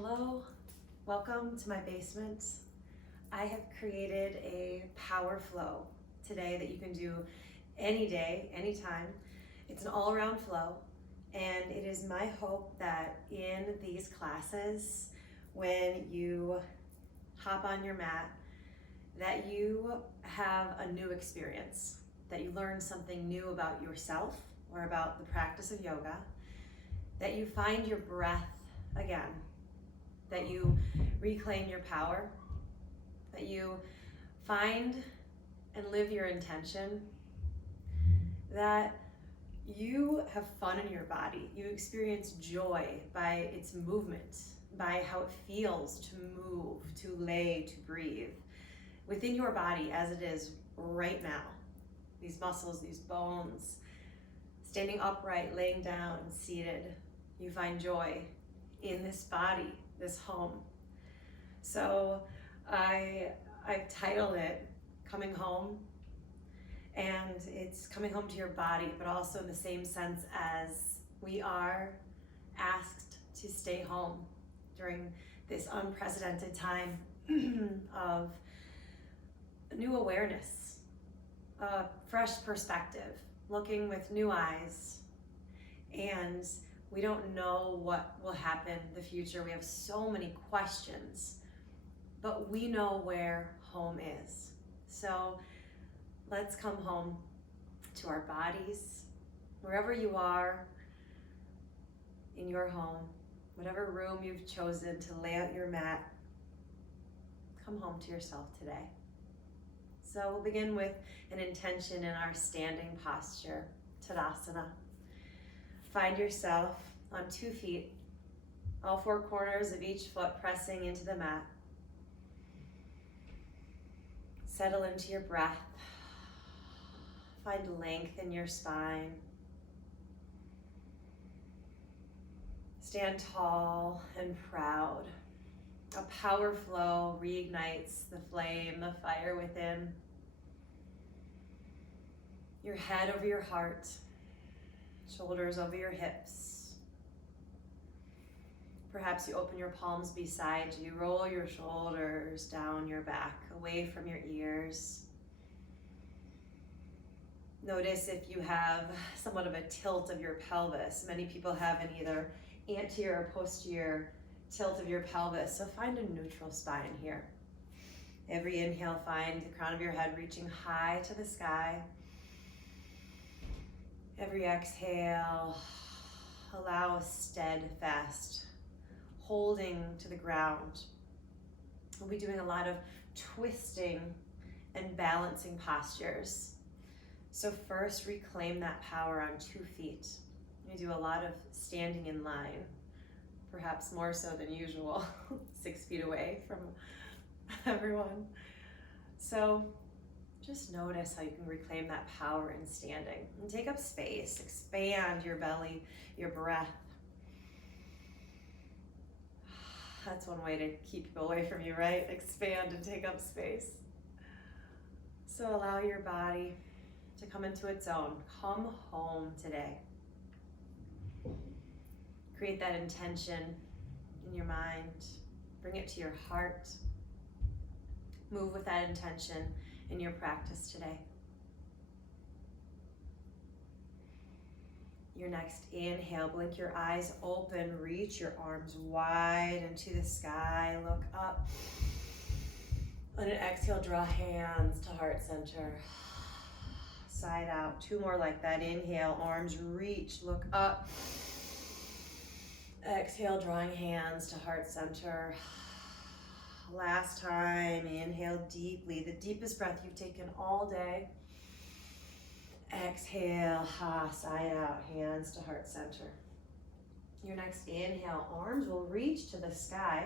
Hello, welcome to my basement. I have created a power flow today that you can do any day, anytime. It's an all-around flow, and it is my hope that in these classes, when you hop on your mat, that you have a new experience, that you learn something new about yourself or about the practice of yoga, that you find your breath again, that you reclaim your power, that you find and live your intention, that you have fun in your body. You experience joy by its movement, by how it feels to move, to lay, to breathe within your body as it is right now. These muscles, these bones, standing upright, laying down, seated, you find joy in this body, this home. So I've titled it Coming Home, and it's coming home to your body, but also in the same sense as we are asked to stay home during this unprecedented time of new awareness, a fresh perspective, looking with new eyes, and we don't know what will happen in the future. We have so many questions, but we know where home is. So let's come home to our bodies, wherever you are in your home, whatever room you've chosen to lay out your mat, come home to yourself today. So we'll begin with an intention in our standing posture, Tadasana. Find yourself on 2 feet, all 4 corners of each foot pressing into the mat. Settle into your breath. Find length in your spine. Stand tall and proud. A power flow reignites the flame, the fire within. Your head over your heart. Shoulders over your hips. Perhaps you open your palms beside you, roll your shoulders down your back, away from your ears. Notice if you have somewhat of a tilt of your pelvis. Many people have an either anterior or posterior tilt of your pelvis, so find a neutral spine here. Every inhale, find the crown of your head reaching high to the sky. Every exhale, allow a steadfast holding to the ground. We'll be doing a lot of twisting and balancing postures. So first, reclaim that power on 2 feet. We do a lot of standing in line, perhaps more so than usual, 6 feet away from everyone. So just notice how you can reclaim that power in standing and take up space, expand your belly, your breath. That's one way to keep people away from you, right? Expand and take up space. So allow your body to come into its own. Come home today. Create that intention in your mind. Bring it to your heart. Move with that intention in your practice today. Your next inhale, blink your eyes open, reach your arms wide into the sky, look up. On an exhale, draw hands to heart center. Side out, 2 more like that. Inhale, arms reach, look up. Exhale, drawing hands to heart center. Last time, inhale deeply, the deepest breath you've taken all day. Exhale, side out, hands to heart center. Your next inhale, arms will reach to the sky.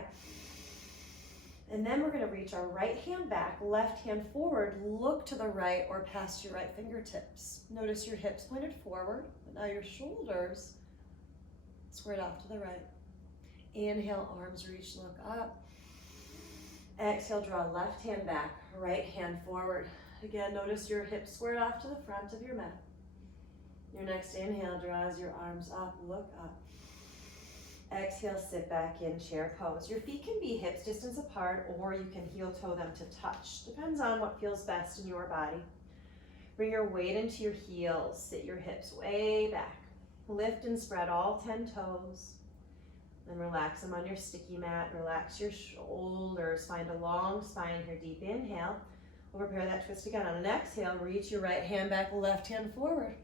And then we're going to reach our right hand back, left hand forward, look to the right or past your right fingertips. Notice your hips pointed forward, but now your shoulders squared off to the right. Inhale, arms reach, look up. Exhale, draw left hand back, right hand forward. Again, notice your hips squared off to the front of your mat. Your next inhale draws your arms up, look up. Exhale, sit back in chair pose. Your feet can be hips distance apart, or you can heel toe them to touch. Depends on what feels best in your body. Bring your weight into your heels. Sit your hips way back. Lift and spread all 10 toes. Then relax them on your sticky mat. Relax your shoulders. Find a long spine here. Deep inhale. We'll prepare that twist again. On an exhale, reach your right hand back, left hand forward.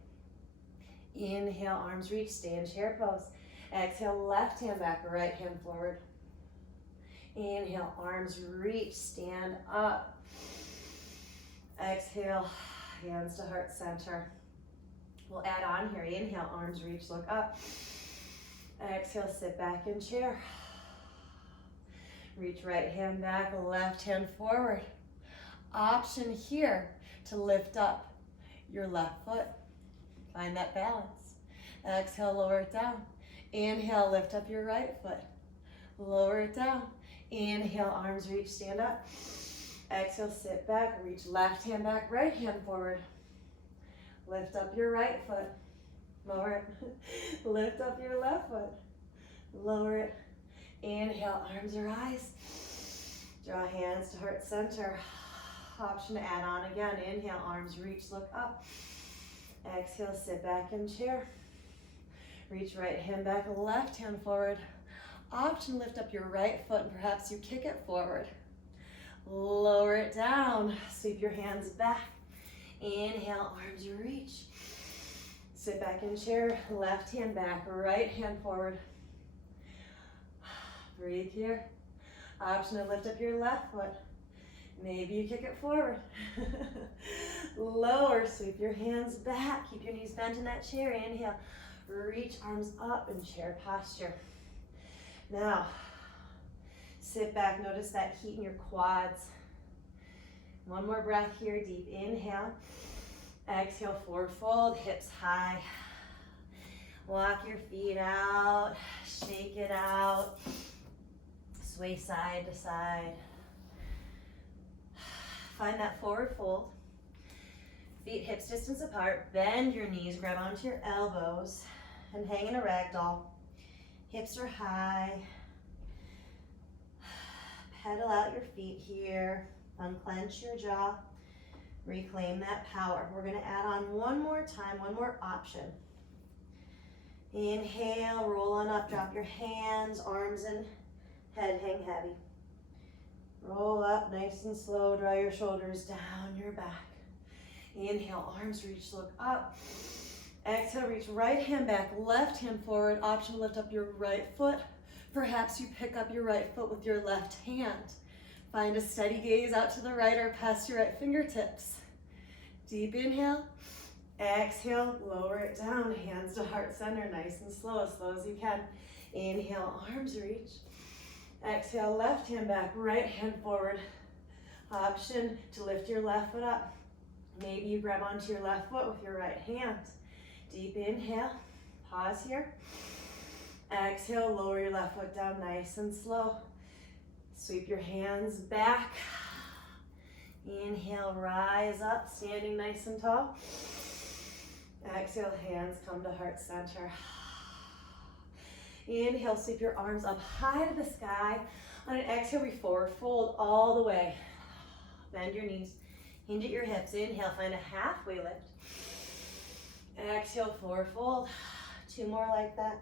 Inhale, arms reach, stay in chair pose. Exhale, left hand back, right hand forward. Inhale, arms reach, stand up. Exhale, hands to heart center. We'll add on here. Inhale, arms reach, look up. Exhale, sit back in chair. Reach right hand back, left hand forward. Option here to lift up your left foot. Find that balance. Exhale, lower it down. Inhale, lift up your right foot. Lower it down. Inhale, arms reach, stand up. Exhale, sit back, reach left hand back, right hand forward. Lift up your right foot. Lower it. Lift up your left foot. Lower it. Inhale, arms rise. Draw hands to heart center. Option to add on again. Inhale, arms reach, look up. Exhale, sit back in chair. Reach right hand back, left hand forward. Option, lift up your right foot and perhaps you kick it forward. Lower it down. Sweep your hands back. Inhale, arms reach. Sit back in chair, left hand back, right hand forward. Breathe here. Option to lift up your left foot. Maybe you kick it forward. Lower, sweep your hands back. Keep your knees bent in that chair. Inhale, reach arms up in chair posture. Now, sit back. Notice that heat in your quads. One more breath here. Deep inhale. Exhale, forward fold, hips high. Walk your feet out. Shake it out. Sway side to side. Find that forward fold. Feet hips distance apart. Bend your knees, grab onto your elbows, and hang in a ragdoll. Hips are high. Pedal out your feet here. Unclench your jaw. Reclaim that power. We're gonna add on one more time, one more option. Inhale, roll on up, drop your hands, arms and head hang heavy. Roll up nice and slow, draw your shoulders down your back. Inhale, arms reach, look up. Exhale, reach right hand back, left hand forward. Option to lift up your right foot. Perhaps you pick up your right foot with your left hand. Find a steady gaze out to the right or past your right fingertips. Deep inhale. Exhale, lower it down. Hands to heart center, nice and slow as you can. Inhale, arms reach. Exhale, left hand back, right hand forward. Option to lift your left foot up. Maybe you grab onto your left foot with your right hand. Deep inhale, pause here. Exhale, lower your left foot down nice and slow. Sweep your hands back. Inhale, rise up, standing nice and tall. Exhale, hands come to heart center. Inhale, sweep your arms up high to the sky. On an exhale, we forward fold all the way. Bend your knees, hinge at your hips. Inhale, find a halfway lift. Exhale, forward fold. Two more like that.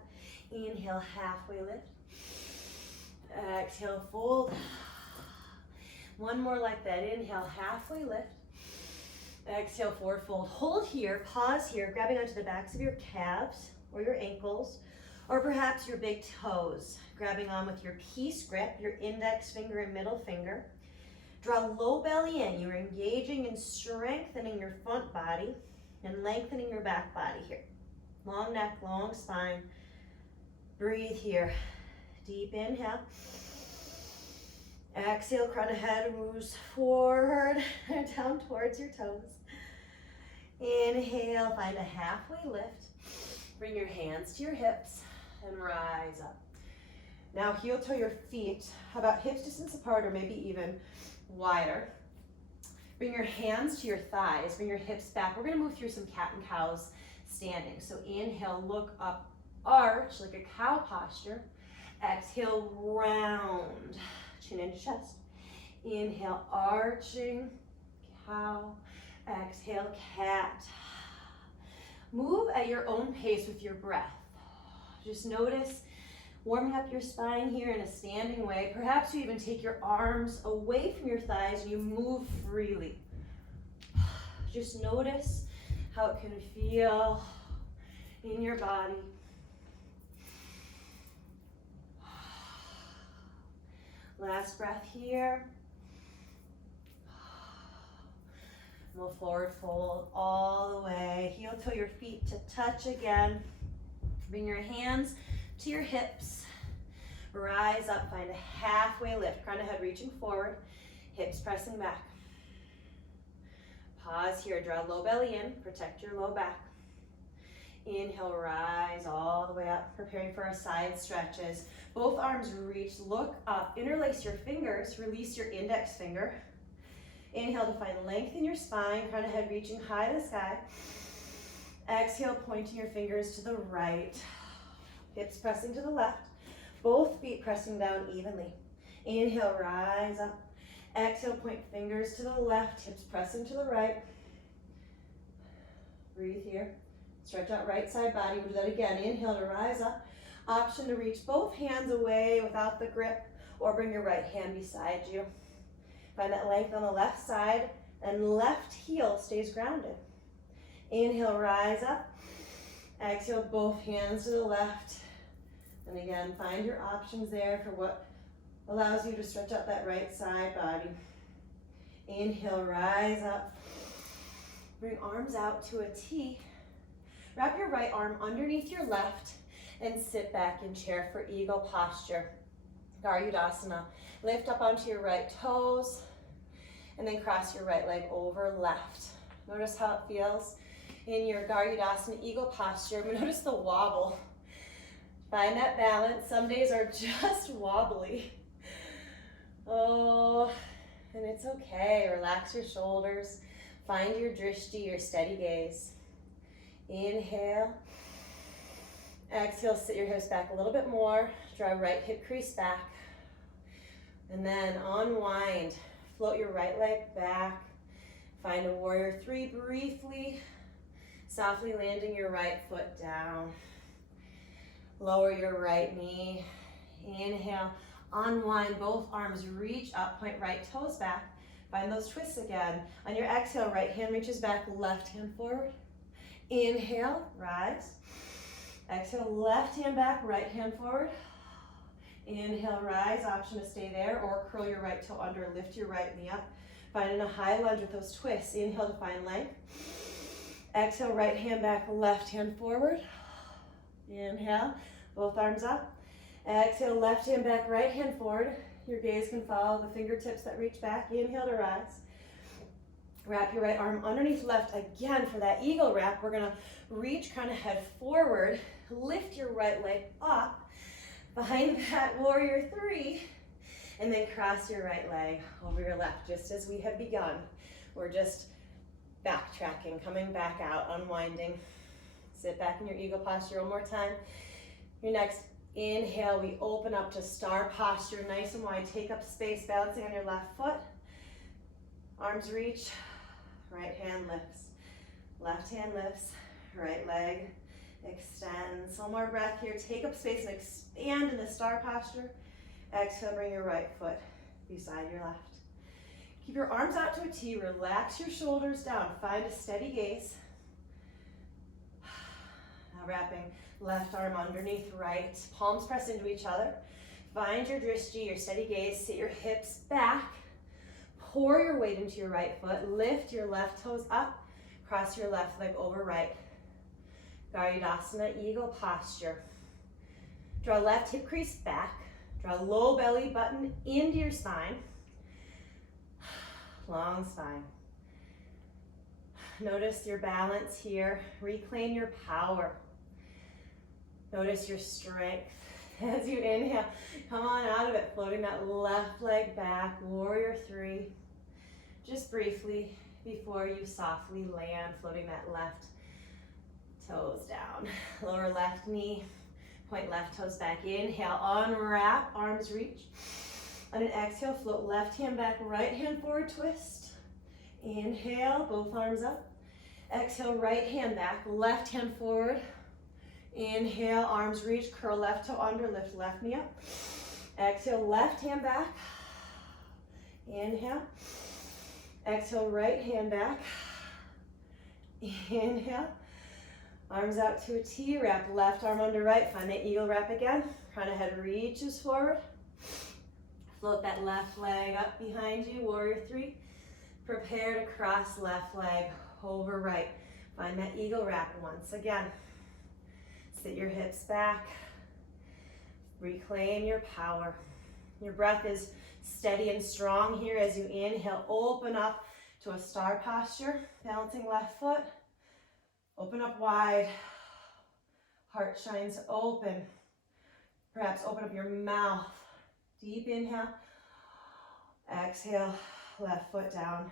Inhale, halfway lift. Exhale, fold. One more like that. Inhale, halfway lift. Exhale, forward fold. Hold here, pause here, grabbing onto the backs of your calves or your ankles, or perhaps your big toes, grabbing on with your peace grip, your index finger and middle finger. Draw low belly in. You're engaging and strengthening your front body and lengthening your back body here. Long neck, long spine. Breathe here. Deep inhale. Exhale, crown of head moves forward and down towards your toes. Inhale, find a halfway lift. Bring your hands to your hips and rise up. Now heel toe your feet about hips distance apart or maybe even wider. Bring your hands to your thighs, bring your hips back. We're gonna move through some cat and cows standing. So inhale, look up, arch like a cow posture. Exhale, round, chin into chest. Inhale, arching, cow. Exhale, cat. Move at your own pace with your breath. Just notice warming up your spine here in a standing way. Perhaps you even take your arms away from your thighs and you move freely. Just notice how it can feel in your body. Last breath here. Move forward, fold all the way. Heel toe your feet to touch again. Bring your hands to your hips. Rise up, find a halfway lift. Crown of head reaching forward, hips pressing back. Pause here, draw low belly in, protect your low back. Inhale, rise all the way up, preparing for our side stretches. Both arms reach, look up, interlace your fingers, release your index finger. Inhale to find length in your spine, crown of head reaching high to the sky. Exhale, pointing your fingers to the right. Hips pressing to the left. Both feet pressing down evenly. Inhale, rise up. Exhale, point fingers to the left, hips pressing to the right. Breathe here. Stretch out right side body. We'll do that again. Inhale to rise up. Option to reach both hands away without the grip, or bring your right hand beside you. Find that length on the left side, and left heel stays grounded. Inhale, rise up. Exhale, both hands to the left. And again, find your options there for what allows you to stretch out that right side body. Inhale, rise up. Bring arms out to a T. Wrap your right arm underneath your left and sit back in chair for eagle posture. Garudasana. Lift up onto your right toes and then cross your right leg over left. Notice how it feels in your Garudasana eagle posture. Notice the wobble. Find that balance. Some days are just wobbly. Oh, and it's okay. Relax your shoulders. Find your drishti, your steady gaze. Inhale. Exhale, sit your hips back a little bit more. Draw right hip crease back. And then unwind. Float your right leg back. Find a warrior three briefly. Softly landing your right foot down. Lower your right knee. Inhale. Unwind both arms. Reach up. Point right toes back. Find those twists again. On your exhale, right hand reaches back. Left hand forward. Inhale. Rise. Exhale. Left hand back. Right hand forward. Inhale, rise, option to stay there, or curl your right toe under, lift your right knee up. Finding a high lunge with those twists. Inhale to find length. Exhale, right hand back, left hand forward. Inhale, both arms up. Exhale, left hand back, right hand forward. Your gaze can follow the fingertips that reach back. Inhale to rise. Wrap your right arm underneath left again for that eagle wrap. We're gonna reach, kind of head forward, lift your right leg up. Behind that warrior three, and then cross your right leg over your left, just as we have begun. We're just backtracking, coming back out, unwinding. Sit back in your eagle posture one more time. Your next inhale, we open up to star posture, nice and wide. Take up space, balancing on your left foot. Arms reach, right hand lifts. Left hand lifts, right leg extends. One more breath here. Take up space and expand in the star posture. Exhale, bring your right foot beside your left. Keep your arms out to a T. Relax your shoulders down. Find a steady gaze. Now wrapping left arm underneath right. Palms press into each other. Find your drishti, your steady gaze. Sit your hips back. Pour your weight into your right foot. Lift your left toes up. Cross your left leg over right. Garudasana, eagle posture. Draw left hip crease back. Draw low belly button into your spine. Long spine. Notice your balance here. Reclaim your power. Notice your strength. As you inhale, come on out of it, floating that left leg back, warrior three. Just briefly before you softly land, floating that left toes down. Lower left knee, Point left toes back. Inhale, unwrap, arms reach. On an exhale, float left hand back, right hand forward, twist. Inhale, both arms up. Exhale, right hand back, left hand forward. Inhale, arms reach, curl left toe under, lift left knee up. Exhale, left hand back. Inhale. Exhale, right hand back. Inhale. Arms out to a T, wrap left arm under right, find that eagle wrap again. Crown of head reaches forward. Float that left leg up behind you, warrior three. Prepare to cross left leg over right. Find that eagle wrap once again. Sit your hips back. Reclaim your power. Your breath is steady and strong here as you inhale. Open up to a star posture, balancing left foot. Open up wide. Heart shines open. Perhaps open up your mouth. Deep inhale. Exhale, left foot down.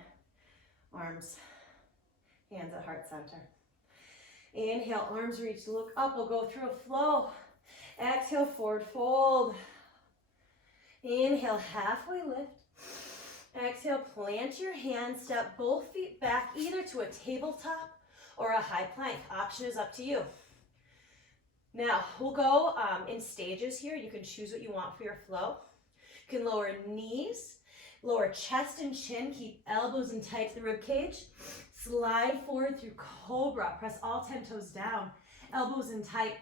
Arms, hands at heart center. Inhale, arms reach, look up. We'll go through a flow. Exhale, forward fold. Inhale, halfway lift. Exhale, plant your hands, step both feet back either to a tabletop or a high plank. Option is up to you. Now, we'll go in stages here. You can choose what you want for your flow. You can lower knees, lower chest and chin, keep elbows in tight to the rib cage. Slide forward through cobra, press all 10 toes down, elbows in tight.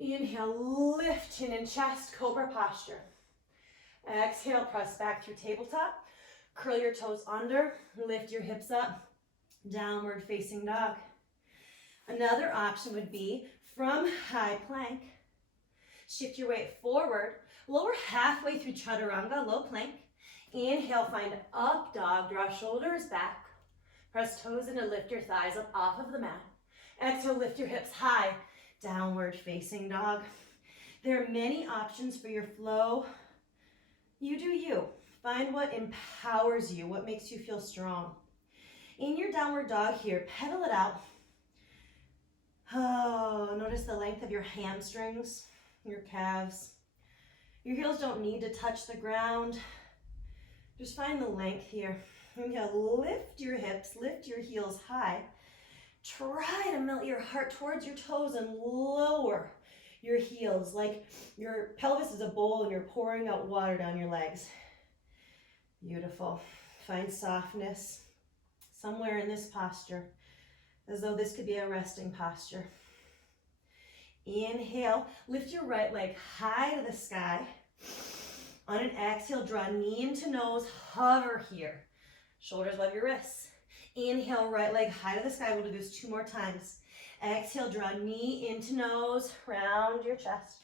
Inhale, lift chin and chest, cobra posture. Exhale, press back through tabletop. Curl your toes under, lift your hips up, downward facing dog. Another option would be from high plank, shift your weight forward, lower halfway through chaturanga, low plank. Inhale, find up dog, draw shoulders back. Press toes in and lift your thighs up off of the mat. Exhale, lift your hips high, downward facing dog. There are many options for your flow. You do you. Find what empowers you, what makes you feel strong. In your downward dog here, pedal it out. Oh, notice the length of your hamstrings, your calves. Your heels don't need to touch the ground. Just find the length here. Inhale, lift your hips, lift your heels high. Try to melt your heart towards your toes and lower your heels like your pelvis is a bowl and you're pouring out water down your legs. Beautiful. Find softness somewhere in this posture, as though this could be a resting posture. Inhale, lift your right leg high to the sky. On an exhale, draw knee into nose, hover here. Shoulders above your wrists. Inhale, right leg high to the sky. We'll do this 2 more times. Exhale, draw knee into nose, round your chest.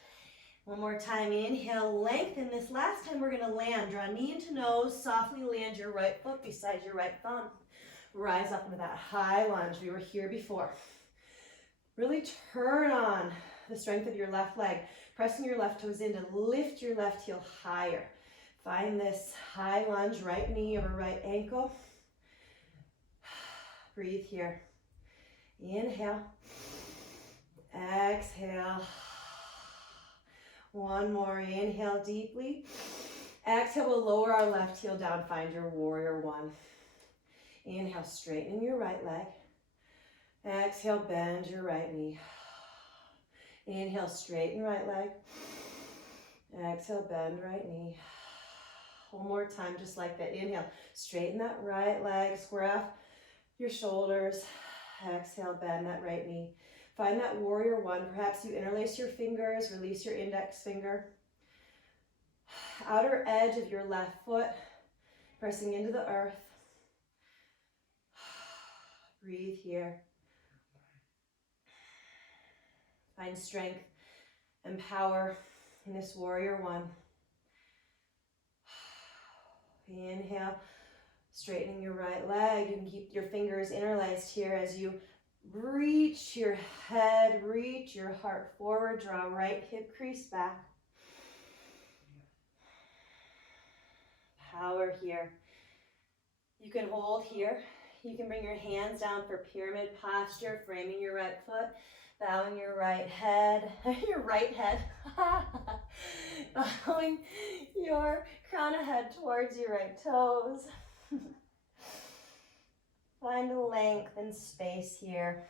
1 more time. Inhale, lengthen. This last time we're gonna land. Draw knee into nose, softly land your right foot beside your right thumb. Rise up into that high lunge. We were here before. Really turn on the strength of your left leg, pressing your left toes in to lift your left heel higher. Find this high lunge, right knee over right ankle. Breathe here. Inhale. Exhale. 1 more. Inhale deeply. Exhale, we'll lower our left heel down. Find your warrior 1. Inhale, straighten your right leg. Exhale, bend your right knee. Inhale, straighten right leg. Exhale, bend right knee. 1 more time, just like that. Inhale, straighten that right leg, square off your shoulders. Exhale, bend that right knee. Find that warrior 1. Perhaps you interlace your fingers, release your index finger. Outer edge of your left foot, pressing into the earth. Breathe here. Find strength and power in this warrior 1. Inhale, straightening your right leg. You can keep your fingers interlaced here as you reach your head, reach your heart forward, draw right hip crease back. Power here. You can hold here. You can bring your hands down for pyramid posture, framing your right foot. Bowing your right head, bowing your crown of head towards your right toes. Find a length and space here.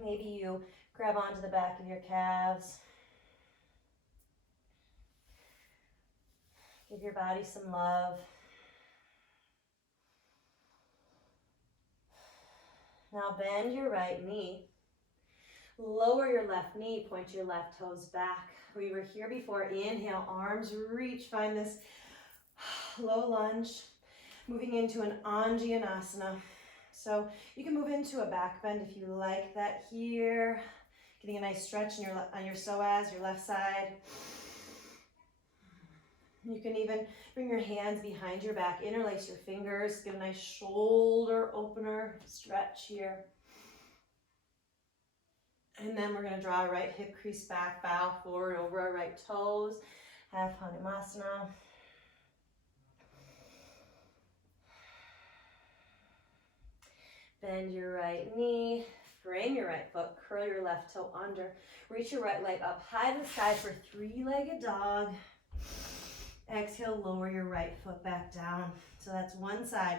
Maybe you grab onto the back of your calves. Give your body some love. Now bend your right knee. Lower your left knee, point your left toes back. We were here before. Inhale, arms reach. Find this low lunge. Moving into an Anjaneyasana. So you can move into a back bend if you like that here. Getting a nice stretch on your psoas, your left side. You can even bring your hands behind your back, interlace your fingers, give a nice shoulder opener, stretch here. And then we're gonna draw our right hip crease back, bow forward over our right toes, half Hanumasana. Bend your right knee, frame your right foot, curl your left toe under, reach your right leg up high to the sky for three-legged dog. Exhale, lower your right foot back down. So that's one side.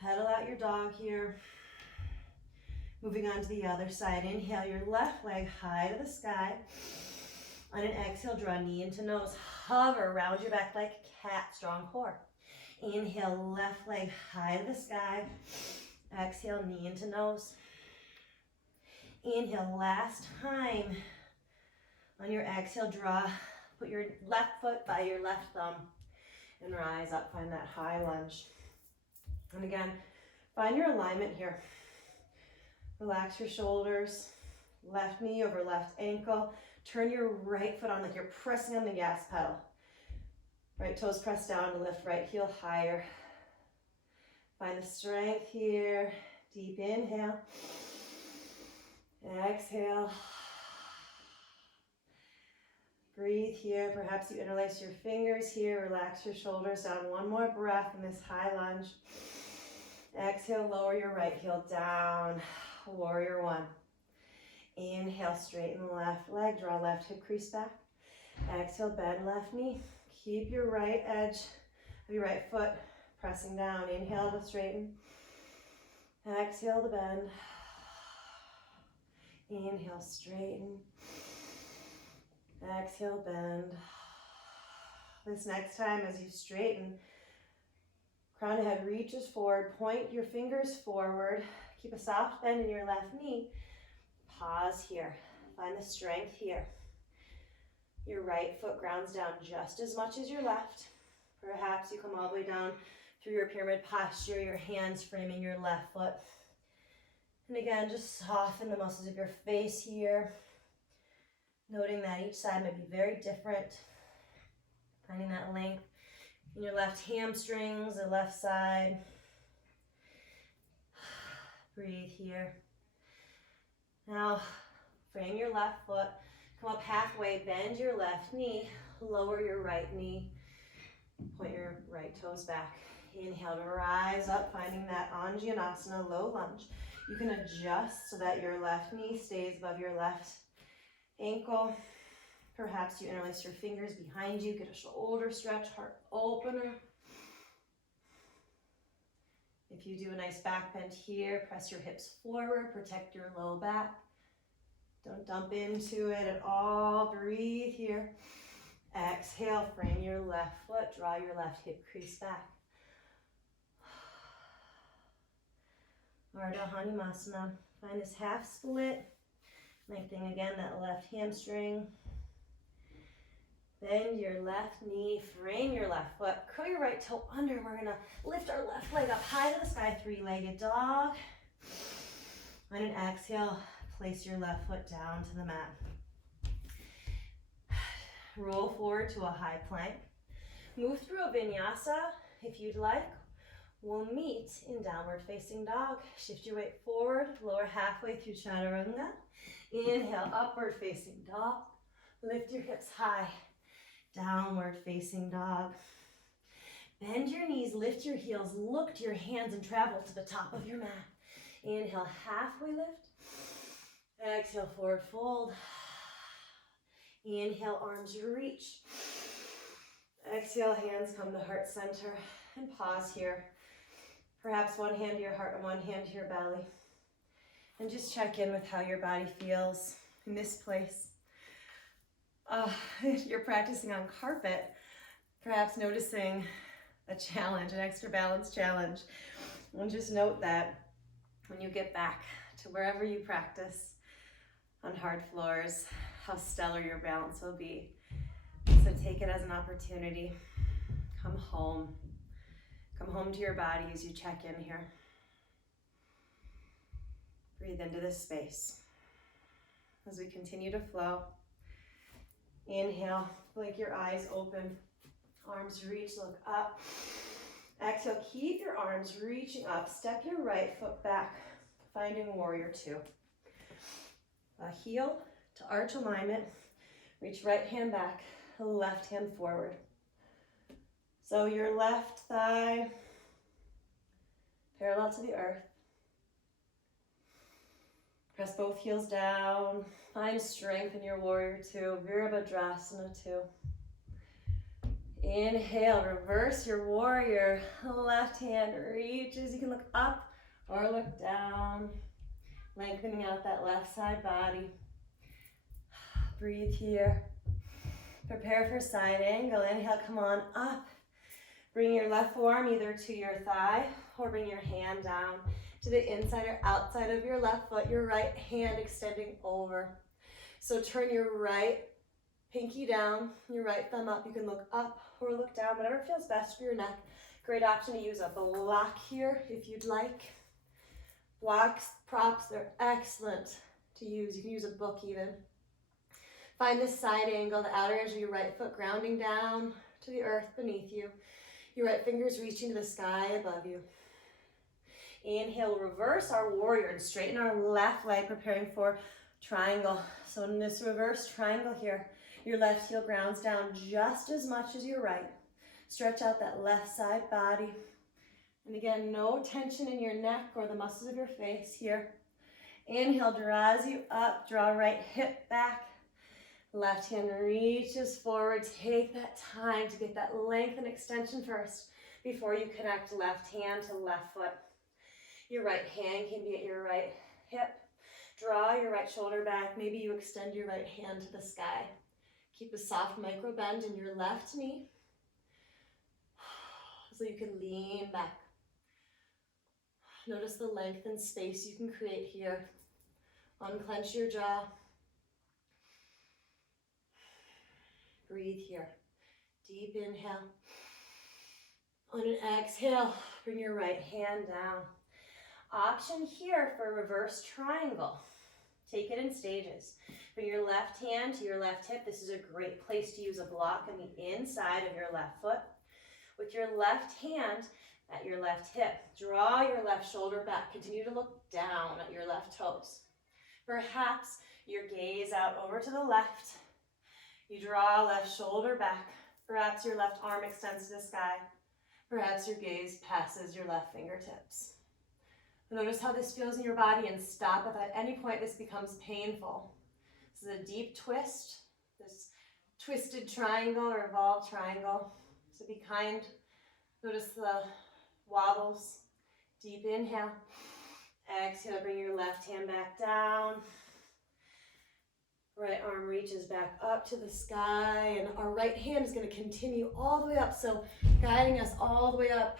Pedal out your dog here. Moving on to the other side. Inhale, your left leg high to the sky. On an exhale, draw knee into nose. Hover, round your back like a cat, strong core. Inhale, left leg high to the sky. Exhale, knee into nose. Inhale, last time. On your exhale, put your left foot by your left thumb and rise up. Find that high lunge. And again, find your alignment here. Relax your shoulders, left knee over left ankle. Turn your right foot on like you're pressing on the gas pedal. Right toes press down to lift right heel higher. Find the strength here. Deep inhale. Exhale. Breathe here. Perhaps you interlace your fingers here. Relax your shoulders down. One more breath in this high lunge. Exhale, lower your right heel down. Warrior one. Inhale, straighten the left leg. Draw left hip crease back. Exhale, bend left knee. Keep your right edge of your right foot pressing down. Inhale to straighten. Exhale to bend. Inhale, straighten. Exhale, bend. This next time as you straighten, crown of head reaches forward, point your fingers forward, keep a soft bend in your left knee. Pause here, find the strength here. Your right foot grounds down just as much as your left. Perhaps you come all the way down through your pyramid posture, your hands framing your left foot. And again, just soften the muscles of your face here. Noting that each side might be very different. Finding that length in your left hamstrings, the left side. Breathe here. Now, frame your left foot. Come up halfway, bend your left knee, lower your right knee. Point your right toes back. Inhale to rise up, finding that Anjaneyasana, low lunge. You can adjust so that your left knee stays above your left ankle. Perhaps you interlace your fingers behind you, get a shoulder stretch, heart opener. If you do a nice back bend here, press your hips forward, protect your low back. Don't dump into it at all. Breathe here. Exhale, frame your left foot, draw your left hip crease back. Ardha Hanumasana. Find this half split. Lengthening again that left hamstring. Bend your left knee, frame your left foot, curl your right toe under. We're gonna lift our left leg up high to the sky, three-legged dog. On an exhale, place your left foot down to the mat. Roll forward to a high plank. Move through a vinyasa if you'd like. We'll meet in downward facing dog. Shift your weight forward, lower halfway through chaturanga. Inhale, upward facing dog. Lift your hips high. Downward facing dog. Bend your knees, lift your heels, look to your hands and travel to the top of your mat. Inhale, halfway lift. Exhale, forward fold. Inhale, arms reach. Exhale, hands come to heart center. And pause here. Perhaps one hand to your heart and one hand to your belly. And just check in with how your body feels in this place. If you're practicing on carpet, perhaps noticing a challenge, an extra balance challenge. And just note that when you get back to wherever you practice on hard floors, how stellar your balance will be. So take it as an opportunity. Come home. Come home to your body as you check in here. Breathe into this space. As we continue to flow, inhale, blink your eyes open. Arms reach, look up. Exhale, keep your arms reaching up. Step your right foot back, finding warrior two. Heel to arch alignment. Reach right hand back, left hand forward. So your left thigh parallel to the earth. Press both heels down. Find strength in your warrior two, Virabhadrasana two. Inhale, reverse your warrior. Left hand reaches. You can look up or look down. Lengthening out that left side body. Breathe here. Prepare for side angle. Inhale, come on up. Bring your left forearm either to your thigh or bring your hand down to the inside or outside of your left foot. Your right hand extending over. So turn your right pinky down, your right thumb up. You can look up or look down, whatever feels best for your neck. Great option to use a block here if you'd like. Blocks, props, they're excellent to use. You can use a book even. Find the side angle, the outer edge of your right foot grounding down to the earth beneath you. Your right fingers reaching to the sky above you. Inhale, reverse our warrior and straighten our left leg, preparing for triangle. So in this reverse triangle here, your left heel grounds down just as much as your right. Stretch out that left side body. And again, no tension in your neck or the muscles of your face here. Inhale, draws you up, draw right hip back. Left hand reaches forward. Take that time to get that length and extension first before you connect left hand to left foot. Your right hand can be at your right hip. Draw your right shoulder back. Maybe you extend your right hand to the sky. Keep a soft micro bend in your left knee so you can lean back. Notice the length and space you can create here. Unclench your jaw. Breathe here. Deep inhale. On an exhale, bring your right hand down. Option here for reverse triangle. Take it in stages. Bring your left hand to your left hip. This is a great place to use a block on the inside of your left foot. With your left hand at your left hip, draw your left shoulder back. Continue to look down at your left toes. Perhaps your gaze out over to the left. You draw left shoulder back. Perhaps your left arm extends to the sky. Perhaps your gaze passes your left fingertips. Notice how this feels in your body and stop if at any point this becomes painful. This is a deep twist, this twisted triangle or revolved triangle. So be kind. Notice the wobbles. Deep inhale. Exhale, bring your left hand back down. Right arm reaches back up to the sky, and our right hand is going to continue all the way up. So guiding us all the way up.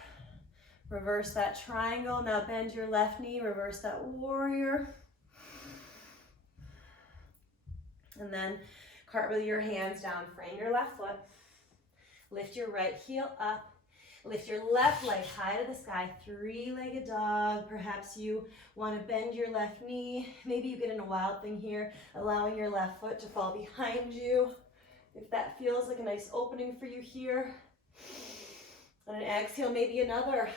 Reverse that triangle. Now bend your left knee. Reverse that warrior. And then cartwheel your hands down. Frame your left foot. Lift your right heel up. Lift your left leg high to the sky. Three-legged dog. Perhaps you want to bend your left knee. Maybe you get in a wild thing here, allowing your left foot to fall behind you. If that feels like a nice opening for you here. On an exhale, maybe another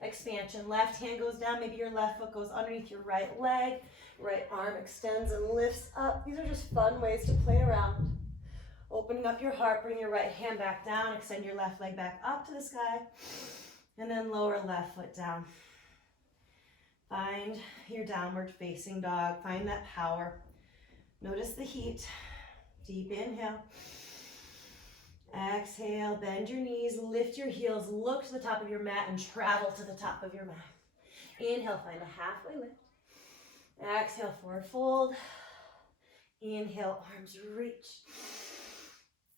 expansion. Left hand goes down. Maybe your left foot goes underneath your right leg. Right arm extends and lifts up. These are just fun ways to play around. Opening up your heart, bring your right hand back down, extend your left leg back up to the sky, and then lower left foot down. Find your downward facing dog. Find that power. Notice the heat. Deep inhale. Exhale, bend your knees, lift your heels, look to the top of your mat and travel to the top of your mat. Inhale, find a halfway lift. Exhale, forward fold. Inhale, arms reach.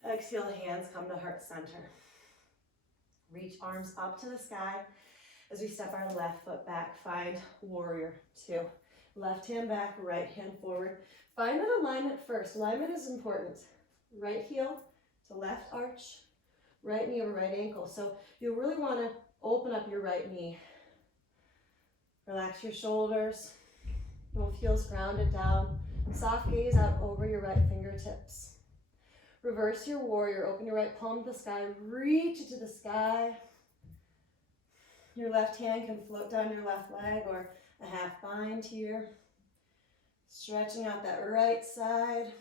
Exhale, hands come to heart center. Reach arms up to the sky as we step our left foot back. Find warrior two. Left hand back, right hand forward. Find that alignment first. Alignment is important. Right heel to left arch, right knee over right ankle. So you'll really want to open up your right knee. Relax your shoulders. Both heels grounded down. Soft gaze out over your right fingertips. Reverse your warrior. Open your right palm to the sky. Reach it to the sky. Your left hand can float down your left leg or a half bind here. Stretching out that right side.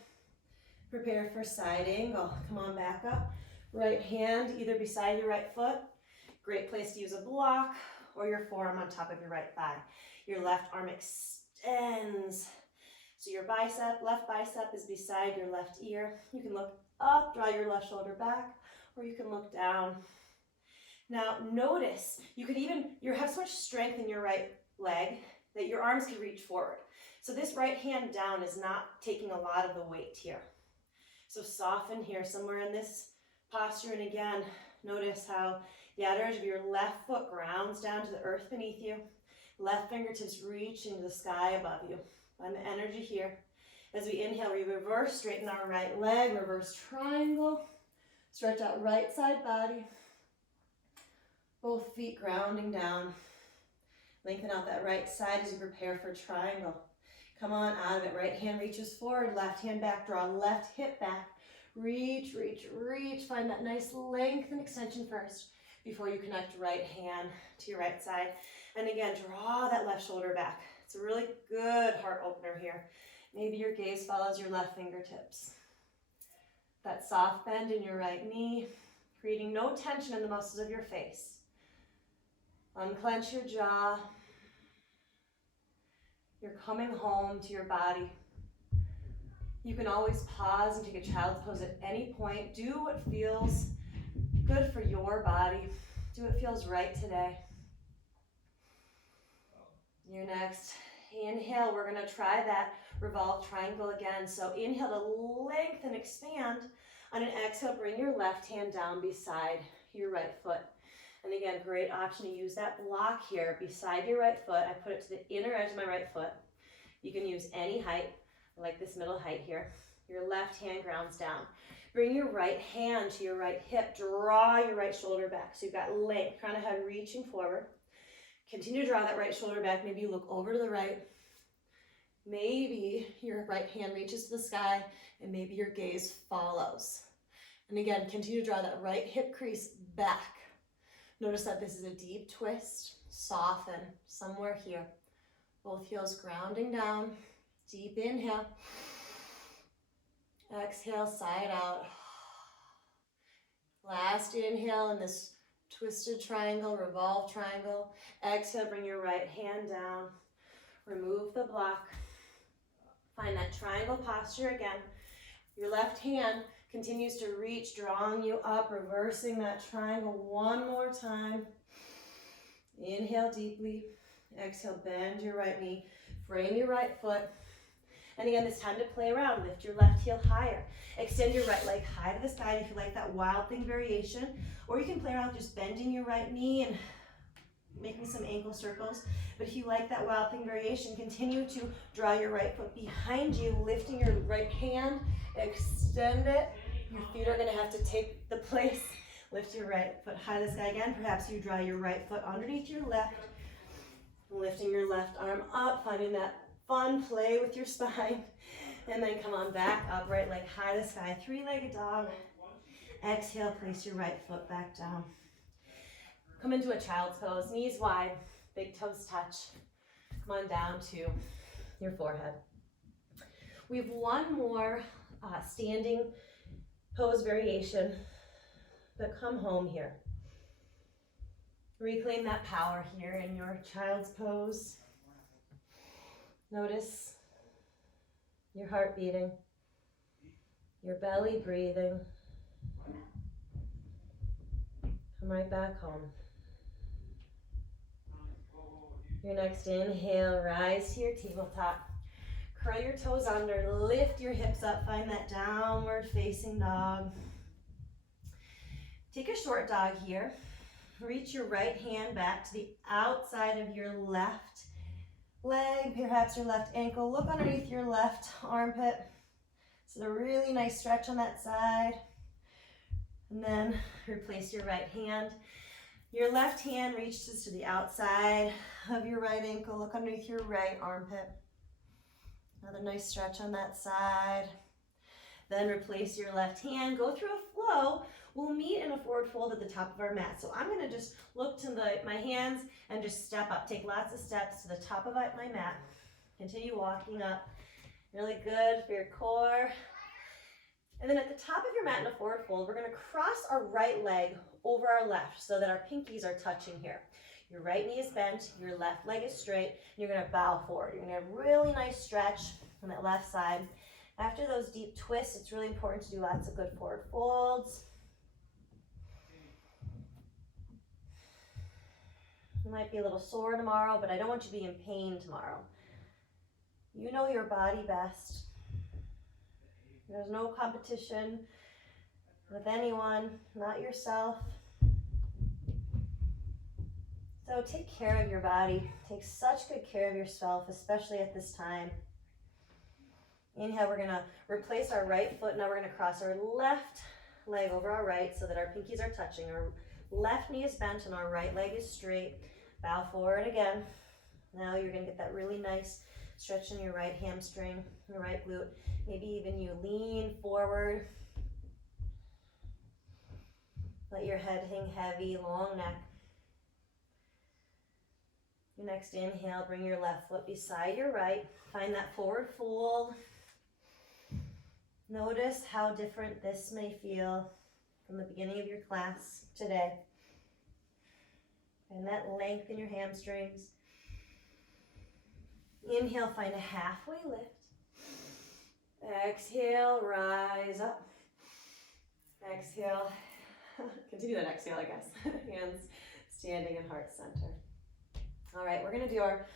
Prepare for side angle. Come on back up. Right hand either beside your right foot. Great place to use a block or your forearm on top of your right thigh. Your left arm extends. So your bicep, left bicep is beside your left ear. You can look up, draw your left shoulder back, or you can look down. Now notice, you have so much strength in your right leg that your arms can reach forward. So this right hand down is not taking a lot of the weight here. So soften here, somewhere in this posture, and again, notice how the outer edge of your left foot grounds down to the earth beneath you. Left fingertips reach into the sky above you. Find the energy here. As we inhale, we reverse, straighten our right leg, reverse triangle. Stretch out right side body. Both feet grounding down. Lengthen out that right side as you prepare for triangle. Come on out of it. Right hand reaches forward, left hand back, draw left hip back. Reach, reach, reach. Find that nice length and extension first before you connect right hand to your right side. And again, draw that left shoulder back. It's a really good heart opener here. Maybe your gaze follows your left fingertips. That soft bend in your right knee, creating no tension in the muscles of your face. Unclench your jaw. You're coming home to your body. You can always pause and take a child's pose at any point. Do what feels good for your body. Do what feels right today. Your next inhale, we're going to try that revolve triangle again. So inhale to lengthen, expand. On an exhale, bring your left hand down beside your right foot. And again, great option to use that block here beside your right foot. I put it to the inner edge of my right foot. You can use any height, like this middle height here. Your left hand grounds down. Bring your right hand to your right hip. Draw your right shoulder back. So you've got length, crown of head reaching forward. Continue to draw that right shoulder back. Maybe you look over to the right. Maybe your right hand reaches to the sky and maybe your gaze follows. And again, continue to draw that right hip crease back. Notice that this is a deep twist. Soften somewhere here. Both heels grounding down. Deep inhale. Exhale, side out. Last inhale in this twisted triangle, revolve triangle. Exhale, bring your right hand down. Remove the block. Find that triangle posture again. Your left hand continues to reach, drawing you up, reversing that triangle one more time. Inhale deeply. Exhale, bend your right knee. Frame your right foot. And again, it's time to play around. Lift your left heel higher. Extend your right leg high to the sky if you like that wild thing variation. Or you can play around just bending your right knee and making some ankle circles. But if you like that wild thing variation, continue to draw your right foot behind you, lifting your right hand, extend it. Your feet are going to have to take the place. Lift your right foot high to the sky again. Perhaps you draw your right foot underneath your left, lifting your left arm up, finding that fun play with your spine. And then come on back up, right leg high to the sky, three-legged dog. Exhale, place your right foot back down. Come into a child's pose, knees wide, big toes touch. Come on down to your forehead. We have one more standing pose variation, but come home here. Reclaim that power here in your child's pose. Notice your heart beating, your belly breathing. Come right back home. Your next inhale, rise to your tabletop. Curl your toes under, lift your hips up, find that downward facing dog. Take a short dog here. Reach your right hand back to the outside of your left leg, perhaps your left ankle. Look underneath your left armpit. So a really nice stretch on that side. And then replace your right hand. Your left hand reaches to the outside of your right ankle. Look underneath your right armpit. Another nice stretch on that side. Then replace your left hand. Go through a flow. We'll meet in a forward fold at the top of our mat. So I'm going to just look to my hands and just step up. Take lots of steps to the top of my mat. Continue walking up. Really good for your core. And then at the top of your mat in a forward fold, we're going to cross our right leg over our left so that our pinkies are touching here. Your right knee is bent, your left leg is straight, and you're going to bow forward. You're going to have a really nice stretch on that left side. After those deep twists, it's really important to do lots of good forward folds. You might be a little sore tomorrow, but I don't want you to be in pain tomorrow. You know your body best. There's no competition with anyone, not yourself. So take care of your body. Take such good care of yourself, especially at this time. Inhale, we're going to replace our right foot. Now we're going to cross our left leg over our right so that our pinkies are touching. Our left knee is bent and our right leg is straight. Bow forward again. Now you're going to get that really nice stretch in your right hamstring, your right glute. Maybe even you lean forward. Let your head hang heavy, long neck. Your next inhale, bring your left foot beside your right. Find that forward fold. Notice how different this may feel from the beginning of your class today. And that length in your hamstrings. Inhale, find a halfway lift. Exhale, rise up. Exhale. Continue that exhale, I guess. Hands standing in heart center. All right, we're going to do our